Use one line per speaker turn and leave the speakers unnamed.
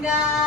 Linda.